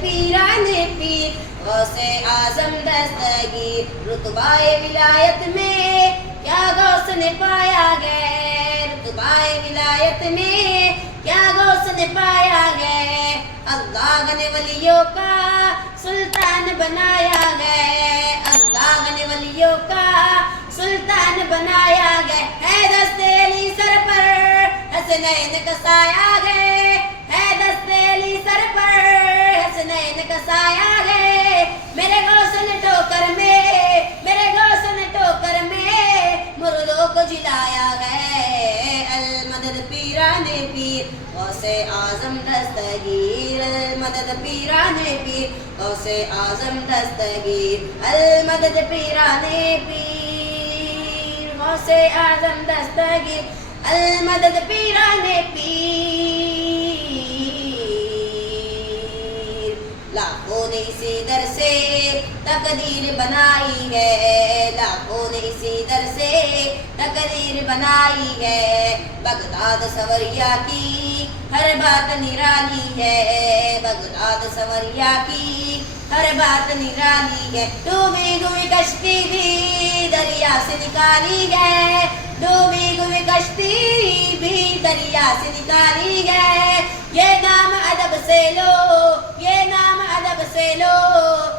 پیران پیر غوث اعظم دستگیر رتبہ ولایت میں کیا غوث نے پایا گئے رتبہ ولایت میں کیا غوث نے پایا گئے اللہ نے ولیوں کا سلطان بنایا گئے اللہ نے ولیوں کا سلطان بنایا گئے ہے دستے علی سر پر حسنین کا سایہ گئے ہے دستے علی سر پر حسنین کا سایہ گئے میرے غوث نے ٹوکر میں میرے غوث نے ٹوکر میں مردوں کو جلایا گئے المدد پیران پیر غوث اعظم دستگیر المدد پیران پیر غوث اعظم دستگیر المدد پیران پیر غوث اعظم دستگیر المدد پیران پیر لاکھوں نے اسی در سے تقدیر بنائی ہے لاکھوں نے اسی در سے تقدیر بنائی ہے بغداد سوریا کی ہر بات نرالی ہے بغداد سوریا کی ہر بات نرالی ہے ڈوبی ہوئی کشتی بھی دریا سے نکالی گئے ڈوبی ہوئی کشتی بھی دریا سے نکالی گئے یہ نام ادب سے لو یہ نام ادب سے لو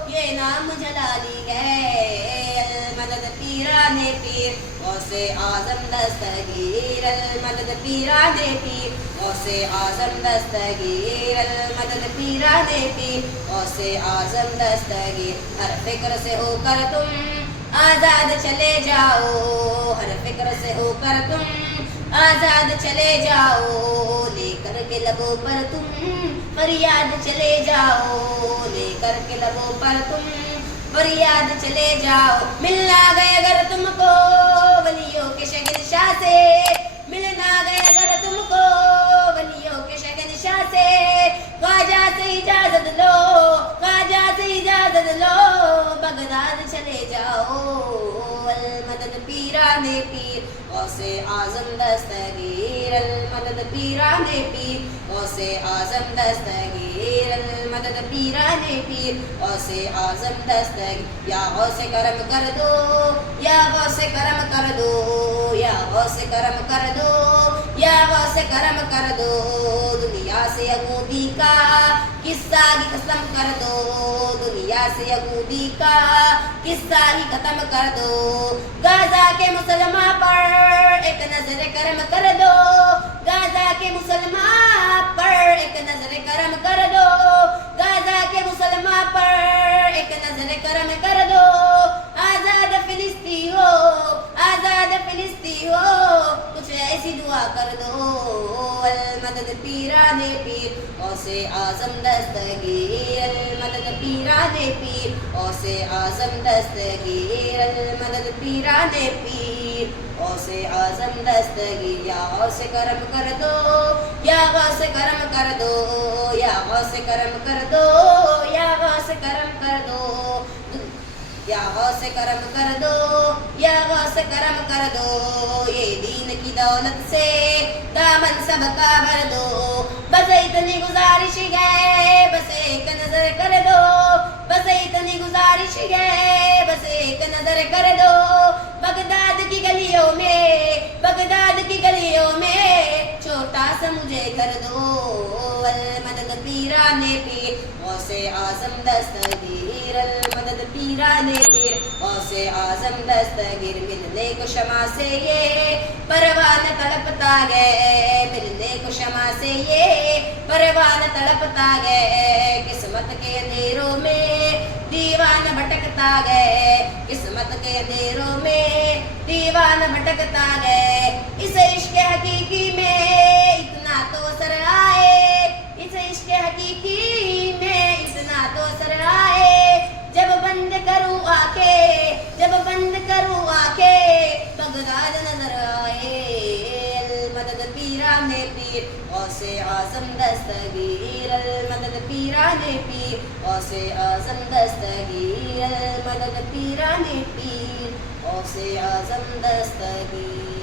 یہ نام جلالی گئے المدد پیران پیر غوث اعظم دستگیر المدد پیران پیر غوث اعظم دستگیر المدد پیران پیر غوث اعظم دستگیر ہر فکر سے ہو کر تم آزاد چلے جاؤ ہر فکر سے ہو کر تم آزاد چلے جاؤ لے کر کے لبوں پر تم فریاد چلے جاؤ لے کر کے لبوں پر تم فریاد چلے جاؤ ملنا گئے اگر تم کو ولیوں کے شہنشاہ سے ملنا گئے اگر تم کو ولیوں کے شہنشاہ سے خواجہ سے اجازت لو خواجہ سے اجازت لو بغداد چلے جاؤ المدد پیران پیر غوث اعظم دستگیر المدد پیران پیر غوث اعظم دستگیر المدد پیران پیر غوث اعظم دستگیر یا غوث کرم کر دو یا غوث کرم کر دو یا غوث کرم کر دو یا غوث کرم کر دو دنیا سے یہودی کا قصہ ہی ختم کر دو دنیا سے یہودی کا قصہ ہی ختم کر دو غزہ کے مسلمان پر ایک نظر کرم کر دو غزہ کے مسلمان پر ایک نظر کرم کر دو غزہ کے مسلمان پر ایک نظر کرم کر دو آزاد فلسطین ہو آزاد فلسطین ہو کچھ ایسی دعا کر دو المدد پیران پیر غوث اعظم دستگیر المدد پیران پیر غوث اعظم دستگیر المدد پیران پیر غوث اعظم دستگیر یا غوث کرم کر دو یا غوث کرم کر دو یا غوث کرم کر دو یا غوث کرم کر دو یا غوث کرم کر دو یا غوث کرم کر دو یہ دین کی دولت سے دامن سب کا بھر دو بس اتنی گزارش ہے بس ایک نظر کر دو بس اتنی گزارش ہے بس ایک نظر کر دو بغداد کی گلیوں میں بغداد کی گلیوں میں چھوٹا سا مجھے کر دو المدد پیران پیر غوث اعظم دستگیر المدد پیران پیر غوث اعظم دستگیر ملنے کو شمع سے یہ پروانہ تڑپتا گئے ملنے کو شمع سے یہ پروانہ تڑپتا گئے قسمت کے اندھیروں میں دیوانہ بھٹکتا گئے قسمت کے اندھیروں میں دیوانہ بھٹکتا گئے اس عشق حقیقی میں اتنا تو اثر آئے اس عشق حقیقی میں اتنا تو اثر آئے جب بند کروں آنکھیں جب بند کروں آنکھیں بغداد نظر آئے المدد پیران پیر غوث اعظم دستگیر المدد پیران پیر غوث اعظم دستگیر المدد پیران پیر غوث اعظم دستگیر